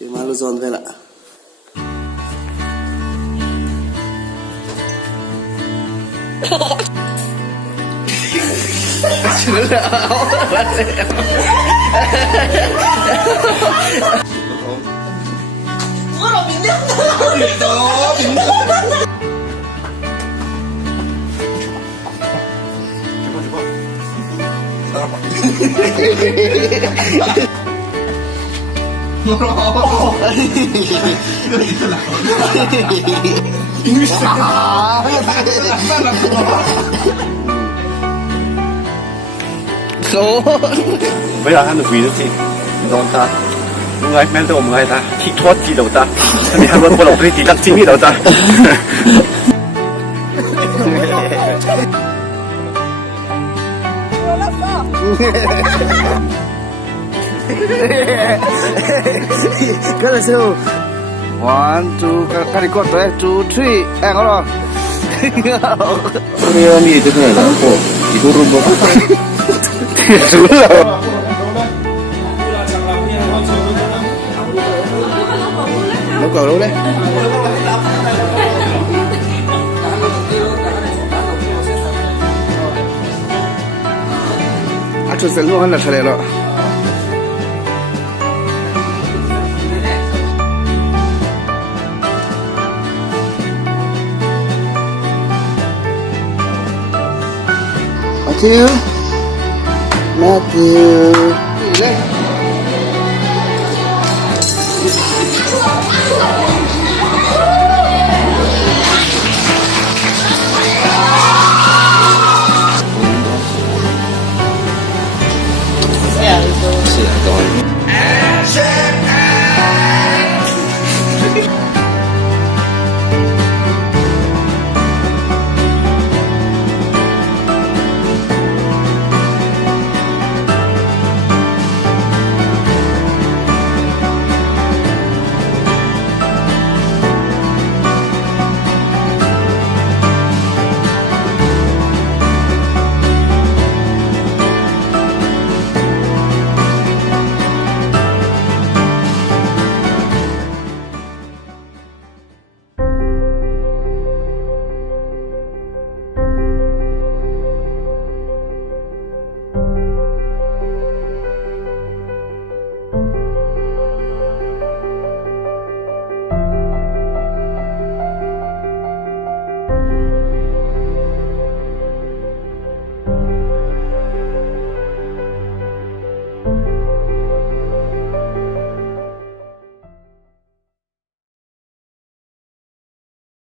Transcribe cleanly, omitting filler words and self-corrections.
Cái má zone thế ạ. 뭐라 민낯. Bây giờ ăn được vì gì? Đón ta. Ngay men tôi ngay ta. Khi thoát gì đâu ta. Thì hai bên có lộc thì đặt chính gì đâu ta. Cái là sao? 1, 2, cái này con tới 2, 3, có rồi. Cái này thế này là có chỉ có rung bông. Đúng rồi. Nó cầu đâu đấy? 아, 저 셀로 하나 차례로. Matthew.